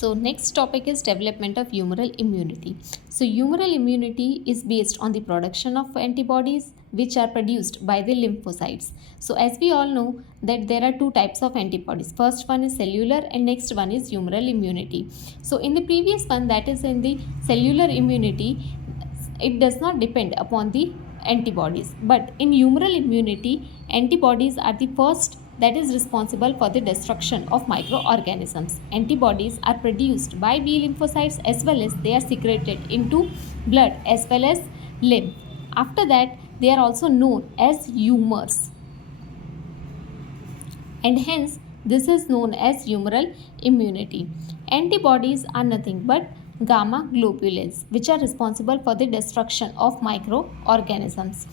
So next topic is development of humoral immunity. So humoral immunity is based on the production of antibodies which are produced by the lymphocytes. So as we all know that there are two types of antibodies. First one is cellular and next one is humoral immunity. So in the previous one, that is in the cellular immunity, it does not depend upon the antibodies, but in humoral immunity antibodies are the first that is responsible for the destruction of microorganisms. Antibodies are produced by B lymphocytes as well as they are secreted into blood as well as lymph. After that, they are also known as humors, and hence this is known as humoral immunity. Antibodies are nothing but gamma globulins which are responsible for the destruction of microorganisms.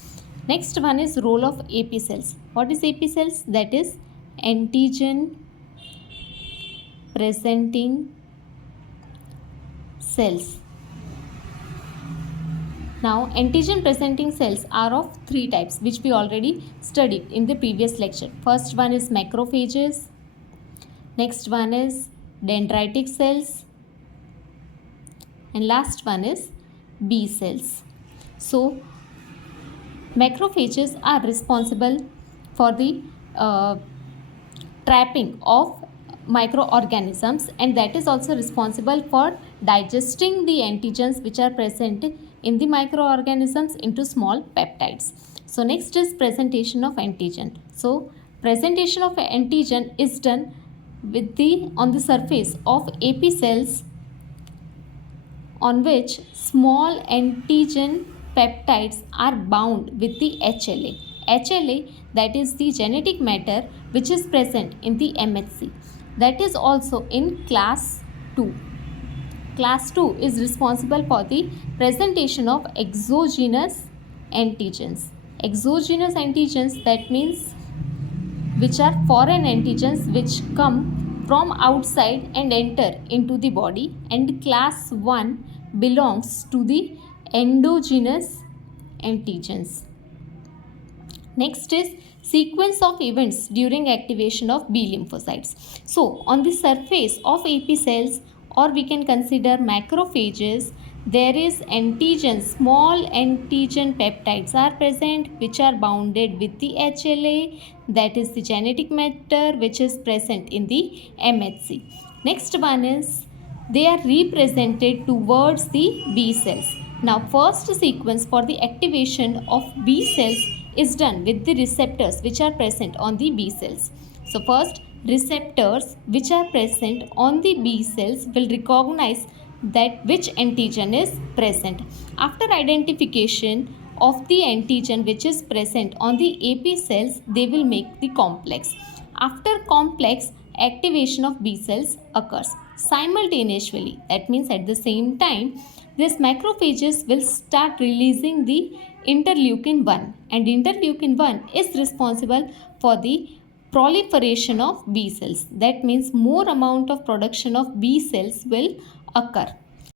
Next one is role of AP cells. What is AP cells? That is antigen presenting cells. Now, antigen presenting cells are of three types which we already studied in the previous lecture. First one is macrophages. Next one is dendritic cells. And last one is B cells. So, macrophages are responsible for the trapping of microorganisms, and that is also responsible for digesting the antigens which are present in the microorganisms into small peptides. So next is presentation of antigen. So presentation of antigen is done with the on the surface of AP cells on which small antigen peptides are bound with the HLA. HLA, that is the genetic matter which is present in the MHC. That is also in class 2. Class 2 is responsible for the presentation of exogenous antigens. Exogenous antigens, that means which are foreign antigens which come from outside and enter into the body, and class 1 belongs to the endogenous antigens. Next is sequence of events during activation of B lymphocytes. So on the surface of AP cells, or we can consider macrophages, there is antigen, small antigen peptides are present which are bounded with the HLA, that is the genetic matter which is present in the MHC. Next one is they are represented towards the B cells. Now first sequence for the activation of B cells is done with the receptors which are present on the B cells. So first, receptors which are present on the B cells will recognize that which antigen is present. After identification of the antigen which is present on the AP cells, they will make the complex. After complex, activation of B cells occurs simultaneously. That means at the same time, this macrophages will start releasing the interleukin 1, and interleukin 1 is responsible for the proliferation of B cells. That means more amount of production of B cells will occur.